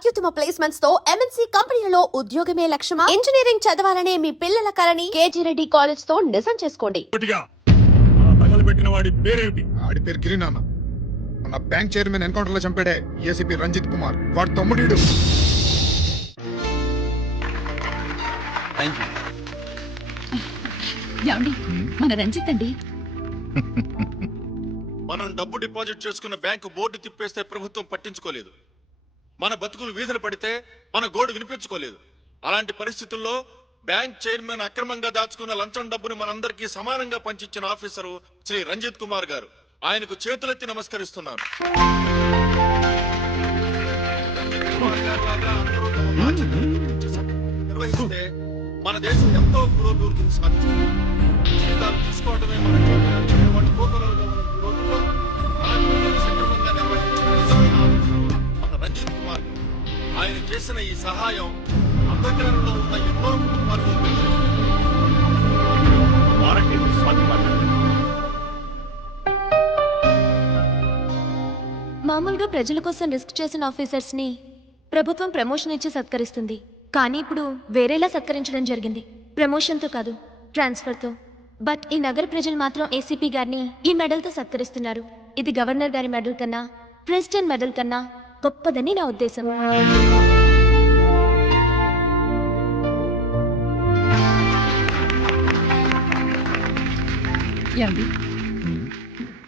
అత్యుత్తమ ప్లేస్మెంట్స్ తో ఎంఎన్సీ కంపెనీలలో ఉద్యోగమే లక్ష్యమా? ఇంజనీరింగ్ చదవాలనే మీ పిల్లల కలని కేజీ రెడ్డి కాలేజ్ తో నిజం చేసుకోండి. పెట్టిన వాడి పేరేమిటి? ఆడి పేరు గిరి నాన్న. మన బ్యాంక్ చైర్మన్ ఎన్కౌంటర్ లో చంపాడే ఏసీపీ రంజిత్ కుమార్, వాడి తమ్ముడు. మన రంజిత్ అండి. మనం డబ్బు డిపాజిట్ చేసుకున్న బ్యాంకు బోర్డు తిప్పేస్తే ప్రభుత్వం పట్టించుకోలేదు. మన బతుకులు వీధులు పడితే మన గోడు వినిపించుకోలేదు. అలాంటి పరిస్థితుల్లో బ్యాంక్ చైర్మన్ అక్రమంగా దాచుకున్న లంచం డబ్బును మనందరికీ సమానంగా పంచిచ్చిన ఆఫీసరు శ్రీ రంజిత్ కుమార్ గారు. ఆయనకు చేతులెత్తి నమస్కరిస్తున్నాను. నిర్వహిస్తే మన దేశం ఎంతో పురోభివృద్ధిని సాధిస్తుంది. జీతాలు తీసుకోవడమే మన రంజిత్ కుమార్ ఆయన చేసిన ఈ సహాయం అంధకారంలో ఉన్న ఎన్నో కుటుంబాలకు మామూలుగా ప్రజల కోసం రిస్క్ చేసిన ఆఫీసర్స్ ని ప్రభుత్వం ప్రమోషన్ ఇచ్చి సత్కరిస్తుంది. కానీ ఇప్పుడు వేరేలా సత్కరించడం జరిగింది. ప్రమోషన్తో కాదు, ట్రాన్స్ఫర్తో. బట్ ఈ నగర ప్రజలు మాత్రం ఏసీపీ గారిని ఈ మెడల్తో సత్కరిస్తున్నారు. ఇది గవర్నర్ గారి మెడల్ కన్నా, ప్రెసిడెంట్ మెడల్ కన్నా గొప్పదని నా ఉద్దేశం.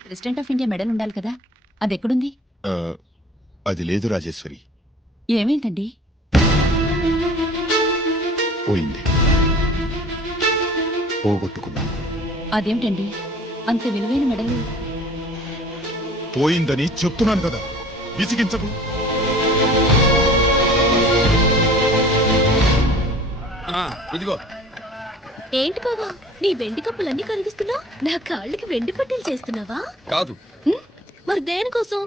ప్రెసిడెంట్ ఆఫ్ ఇండియా మెడల్ ఉండాలి కదా, అది ఎక్కడుంది? అది లేదు రాజేశ్వరి. ఏమైందండి? పోయింది, పోగొట్టుకున్నాను. అదేమిటండి అంత విలువైన మెడల్? పోయిందని చెప్తున్నాను కదా, విసిగించకు. ఇదిగో. ఏంటి బాబా, నీ వెండి కప్పులన్నీ కరిగిస్తున్నావు? నా కాళ్ళకి వెండి పట్టీలు చేస్తున్నావా? కాదు. మరి దేనికోసం?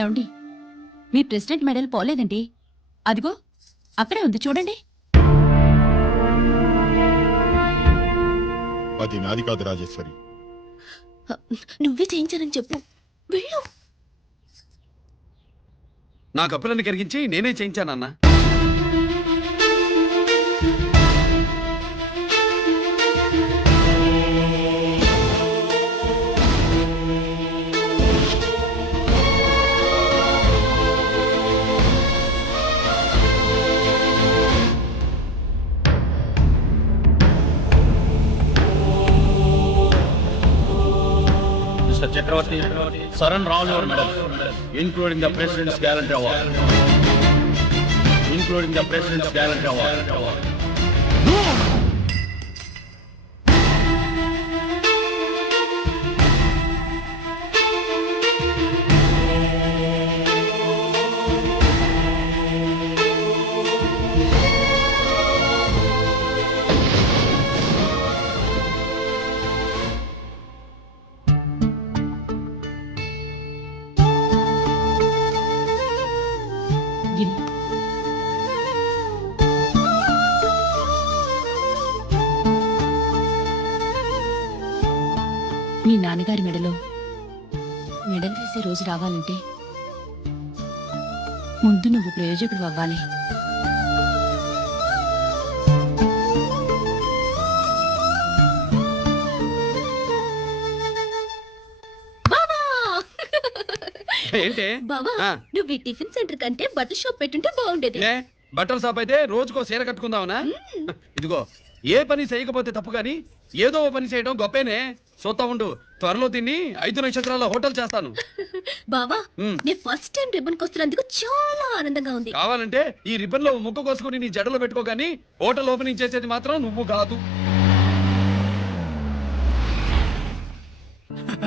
ఏమండి, మీ ప్రెసిడెంట్ మెడల్ పోలేదండి. అదిగో అక్కడే ఉంది, చూడండి. అది నాది కాదు రాజేశ్వరి. నువ్వే చేయించానని చెప్పు. వెళ్ళు. నా కప్పులన్నీ కరిగించి నేనే చేయించానన్నా. Chakravarti, surrender all your medals, including the President's Gallantry Award. Including the President's Gallantry Award. మీ నాన్నగారి మెడలో మెడల్ వేసే రోజు రావాలంటే ముందు నువ్వు ప్రయోజకుడు అవ్వాలి. ఏంటి బాబా, నువ్వు ఈ టిఫిన్ సెంటర్ కంటే బట్టల షాప్ పెట్టుంటే బాగుండేది. బట్టల షాప్ అయితే రోజుకో చీర కట్టుకుందామనా? ఇదిగో, ఏ పని చేయకపోతే తప్పు గాని ఏదో పని చేయడం గొప్పేనే. చూస్తా ఉండు, త్వరలో తిని 5 నక్షత్రాల హోటల్ చేస్తాను. బావా, నేను ఫస్ట్ టైం రిబ్బన్ కొస్తున్నందుకు చాలా ఆనందంగా ఉంది. కావాలంటే ఈ రిబ్బన్ లో ముక్క కోసుకుని నీ జడలో పెట్టుకో, గానీ హోటల్ ఓపెనింగ్ చేసేది మాత్రం నువ్వు కాదు.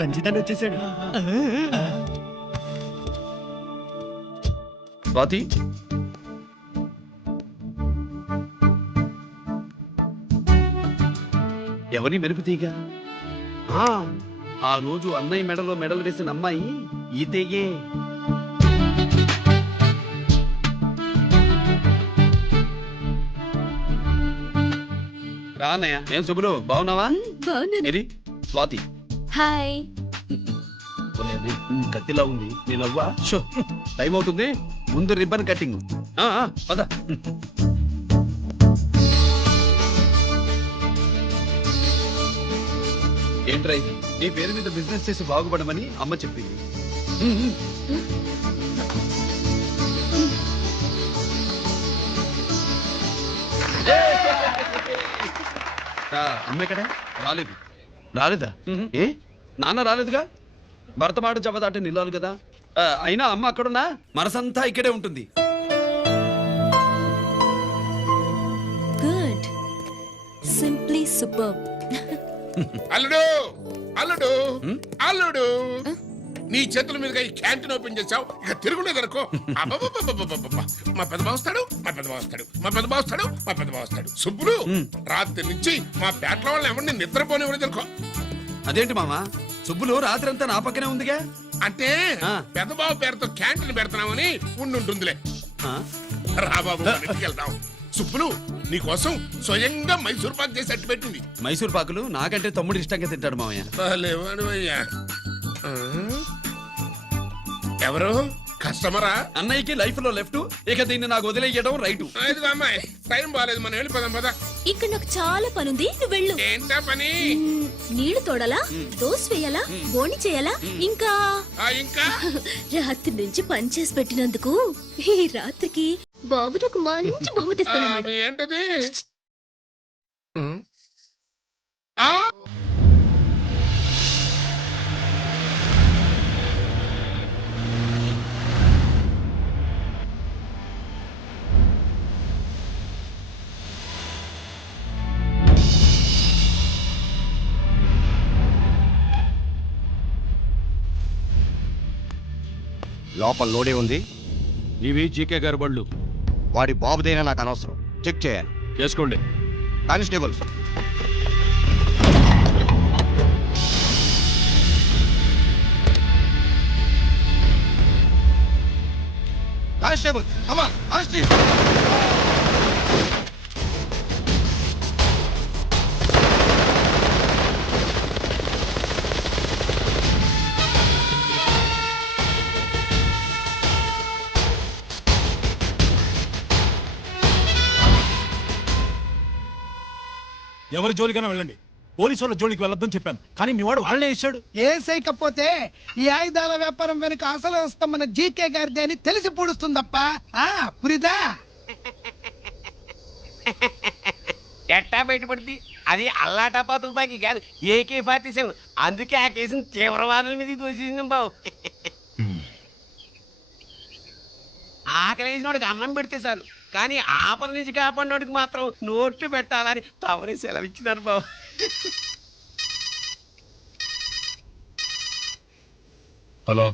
రంజితాన్ని వచ్చేసాడు. స్వాతి, ఎవరి మెరుపు తీగ? ఆ రోజు అన్నయ్య మెడలో మెడలు వేసిన అమ్మాయి ఈ తీగే. రానయ్య, ఏం శుభ్రు బాగున్నావా? ఇది స్వాతి. హాయ్. కత్తిలా ఉంది నీ నవ్వా? షో, టైం అవుతుంది, ముందు రిబ్బన్ కటింగ్. పద. ఏంట్రా ఇది? నీ పేరు మీద బిజినెస్ చేసి బాగుపడమని అమ్మ చెప్పింది. అమ్మ ఎక్కడే? రాలేదు. రాలేదా? ఏ నాన్న రాలేదుగా? భర్త మాట జబదాటే నిల్లాలి కదా. అయినా అమ్మ అక్కడున్నా మనసంతా ఇక్కడే ఉంటుంది. గుడ్. Simply super. అల్లుడు అల్లుడు అల్లుడు నీ చేతుల మీదుగా ఈ క్యాంటీన్ ఓపెన్ చేసావు, ఇక తిరుగులేదనుకో. మా పెద్ద బావస్తాడు మా పెద్ద బావస్తాడు మా పెద్ద బావస్తాడు మా పెద్ద బావస్తాడు సుబ్బులు రాత్రి నుంచి మా పేటల వాళ్ళని ఎవరిని నిద్రపోనివ్వలేదనుకో. అదేంటి మామ, సుబ్బులు రాత్రంతా నా పక్కనే ఉందిగా? అంటే పెద్ద బావ పేరుతో క్యాంటీన్ పెడతామని ఉండుంటుందిలే. రా బాబు, మన ఇంటికి వెళ్దాం. సుబ్బులు నీకోసం స్వయంగా మైసూర్ పాక్ చేసి అట్టు పెట్టింది. మైసూర్ పాకులు నాకంటే తమ్ముడు ఇష్టంగా తింటాడు మామయ్య. భలేవాడివయ్యా. ఎవరు కస్టమరా? అన్నయ్యకి లైఫ్ లో లెఫ్ట్, ఇక దీన్ని నాకు వదిలేయడం రైటు. ఇదిగో అమ్మాయి, టైం బాగాలేదు, మనం వెళ్ళిపోదాం పద. ఇక్కడ నాకు చాలా పనుంది, నువ్వు వెళ్ళు. ఏంటా పని? నీళ్లు తోడాలా, దోశ వేయాలా, బోని చేయాలా, ఇంకా ఇంకా రాత్రి నుంచి పని చేసి పెట్టినందుకు ఈ రాత్రికి బాబు నాకు మంచి బహుమతి ఇస్తాను. ఏంటది? లోపల లోడే ఉంది. ఇవి జీకే గారి బళ్ళు. వాడి బాబుదైనా నాకు అనవసరం, చెక్ చేయాలి. చేసుకోండి. కానిస్టేబుల్స్, కానిస్టేబుల్, అమ్మా కానిస్టేబుల్. ఎవరి జోలికైనా వెళ్ళండి, పోలీసు వాళ్ళ జోలికి వెళ్ళొద్దని చెప్పాను, కానీ మీ వాడు వాళ్ళనే ఇచ్చాడు. ఏసైకపోతే ఈ ఆయుధాల వ్యాపారం వెనుక అసలు వస్తాం మన జీకే గారిది అని తెలిసి పూడుస్తుందప్ప. పురిదా ఎట్టా బయటపడుతుంది? అది అల్లాటపా తుపాకి కాదు, AK-47. అందుకే ఆ కేసుని తీవ్రవాదుల మీద దోషించాం బావు. ఆకలి వేసినోడికి అన్నం పెడితే చాలు, కానీ ఆపద నుంచి కాపాడినోడికి మాత్రం నోట్లు పెట్టాలని తమరే సెలవు ఇచ్చినారు బావు. హలో,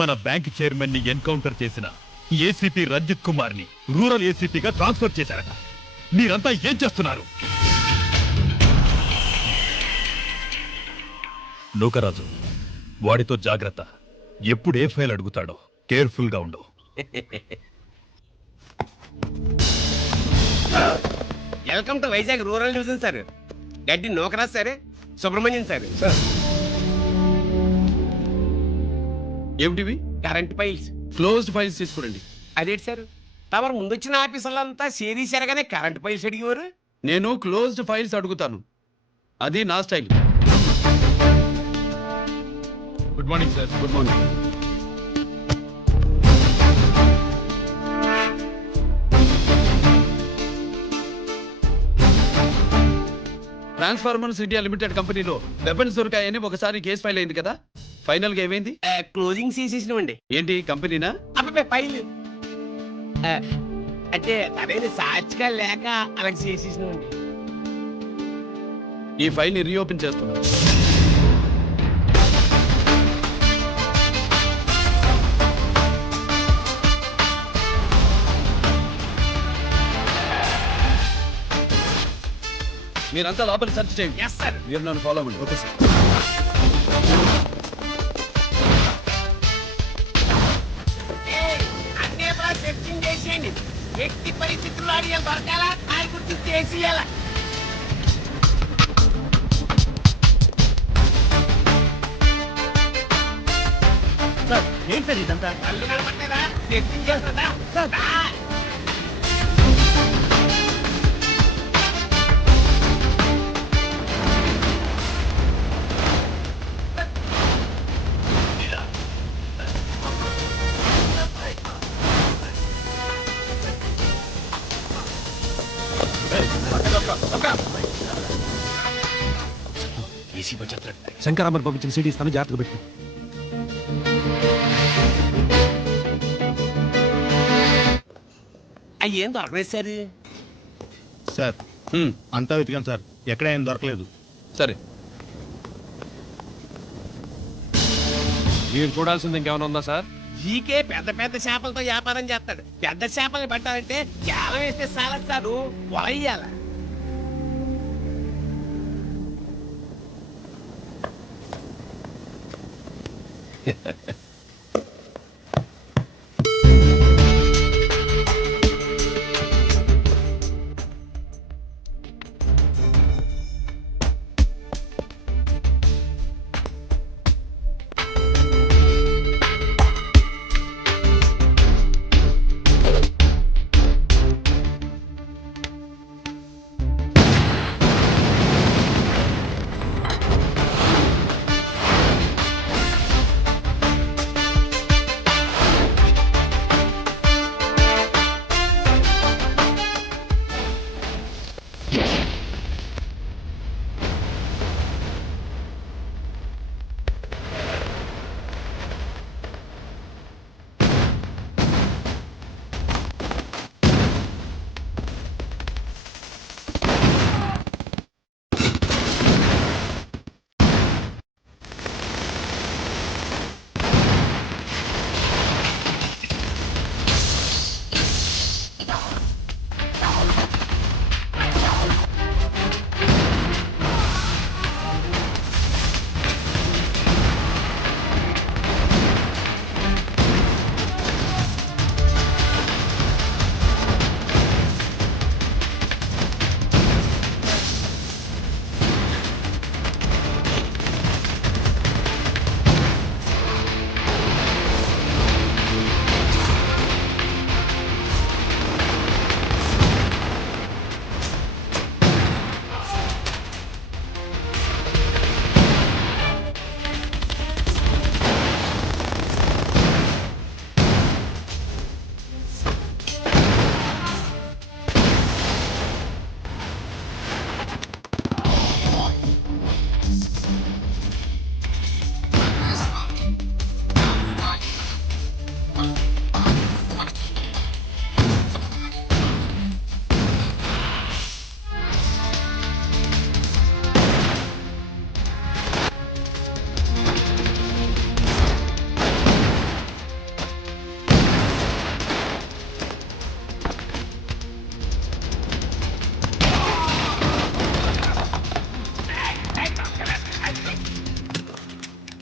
మన బ్యాంక్ చైర్మన్ ని ఎన్కౌంటర్ చేసిన ఏసీపీ రంజిత్ కుమార్ ని రూరల్ ఏసీపీగా ట్రాన్స్ఫర్ చేశారట. మీరంతా ఏం చేస్తున్నారు? నూకరాజు, వాడితో జాగ్రత్త. ఎప్పుడు ఏ ఫైల్ అడుగుతాడో కేర్ఫుల్ గా ఉండవు. Welcome to Vizag rural division sir. Gaddi Nookaraj sir, Subrahmanyam sir. ఏమిటివి? Current files. క్లోజ్డ్ ఫైల్స్ తీసుకురండి. అదేంటి సార్, తమరు ముందొచ్చిన ఆఫీసర్లంతా సేరీసారగానే కరెంట్ ఫైల్స్ అడిగేవారు. నేను క్లోజ్డ్ ఫైల్స్ అడుగుతాను, అది నా style. Good morning sir. Good morning. Transformers India limited కంపెనీలో వెపన్స్ దొరికాయని ఒకసారి కేసు ఫైల్ అయింది కదా, ఫైనల్ గా ఏమైంది? క్లోజింగ్ చేసేసినవండి. ఏంటి కంపెనీనా? అబ్బాయి ఫైల్ అంటే తనని సాక్షిగా లేక అలా చేసేసినండి. ఈ ఫైల్ ని రీఓపెన్ చేస్తున్నా. మీరంతా లోపల సెర్చ్ చేయండి. Yes sir. మీరు నన్ను ఫాలో అవ్వండి. Okay sir. అన్నీ సెర్చింగ్ చేసేయండి. ఎట్టి పరిస్థితుల్లో అడిగారు దొరకాలా ఆయన గురించి చేసేయాలా. ఏంటి సార్ ఇదంతా? కళ్ళు కనపడలేదా? సెర్చింగ్ చేస్తుందా? శంకరామర్ పంపించిన సిడీ ఇస్తాను, జాగ్రత్తగా పెట్టి. అయ్యేం దొరకలేదు సార్. సార్ అంతా వెతికాను సార్, ఎక్కడ ఏం దొరకలేదు. సరే, మీరు చూడాల్సింది ఇంకేమైనా ఉందా సార్? జీకే పెద్ద పెద్ద చేపలతో వ్యాపారం చేస్తాడు. పెద్ద చేపలు పట్టాలంటే జాలం వేస్తే సాలదు సారు, వలయ్యాల.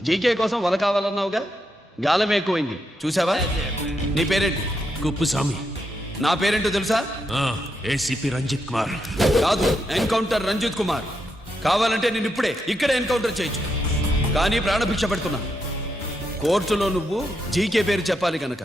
జీకే కోసం వల కావాలన్నావుగా, గాలం ఎక్కువైంది చూసావా? నీ పేరేంటి? కుప్పుస్వామి. నా పేరేంటో తెలుసా? ఏసీపీ రంజిత్ కుమార్. కాదు, ఎన్కౌంటర్ రంజిత్ కుమార్. కావాలంటే నేను ఇప్పుడే ఇక్కడే ఎన్కౌంటర్ చేయొచ్చు, కానీ ప్రాణభిక్ష పెడుతున్నా. కోర్టులో నువ్వు జీకే పేరు చెప్పాలి కనుక